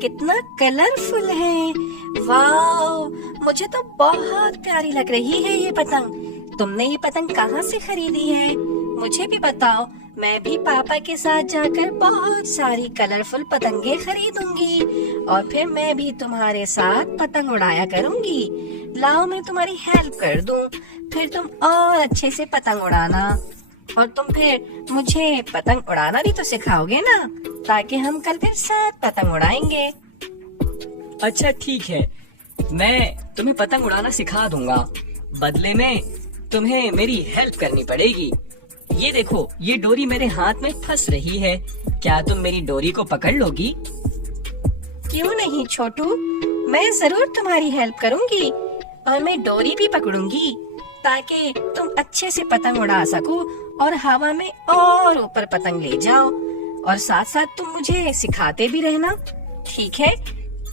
कितना कलरफुल है। वाओ, मुझे तो बहुत प्यारी लग रही है ये पतंग। तुमने ये पतंग कहाँ से खरीदी है? मुझे भी बताओ, मैं भी पापा के साथ जाकर बहुत सारी कलरफुल पतंगे खरीदूंगी और फिर मैं भी तुम्हारे साथ पतंग उड़ाया करूंगी। लाओ, मैं तुम्हारी हेल्प कर दूं, फिर तुम और अच्छे से पतंग उड़ाना। और तुम फिर मुझे पतंग उड़ाना भी तो सिखाओगे ना, ताकि हम कल फिर साथ पतंग उड़ाएंगे। अच्छा ठीक है, मैं तुम्हें पतंग उड़ाना सिखा दूंगा। बदले में तुम्हें मेरी हेल्प करनी पड़ेगी। ये देखो, ये डोरी मेरे हाथ में फंस रही है। क्या तुम मेरी डोरी को पकड़ लोगी? क्यों नहीं छोटू, मैं जरूर तुम्हारी हेल्प करूंगी और मैं डोरी भी पकड़ूंगी ताकि तुम अच्छे से पतंग उड़ा सको और हवा में और ऊपर पतंग ले जाओ। और साथ साथ तुम मुझे सिखाते भी रहना, ठीक है?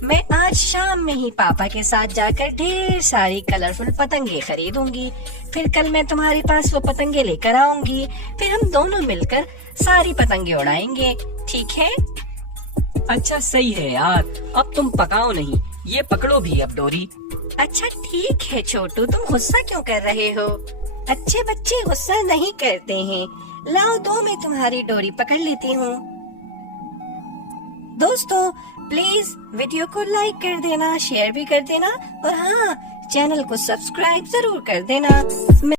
मैं आज शाम में ही पापा के साथ जाकर ढेर सारी कलरफुल पतंगे खरीदूंगी। फिर कल मैं तुम्हारे पास वो पतंगे लेकर आऊंगी, फिर हम दोनों मिलकर सारी पतंगे उड़ाएंगे, ठीक है? अच्छा सही है यार, अब तुम पकाओ नहीं, ये पकड़ो भी अब डोरी। अच्छा ठीक है छोटू, तुम गुस्सा क्यों कर रहे हो? अच्छे बच्चे गुस्सा नहीं करते हैं। लाओ दो, मैं तुम्हारी डोरी पकड़ लेती हूँ। दोस्तों, प्लीज वीडियो को लाइक कर देना, शेयर भी कर देना और हाँ, चैनल को सब्सक्राइब जरूर कर देना।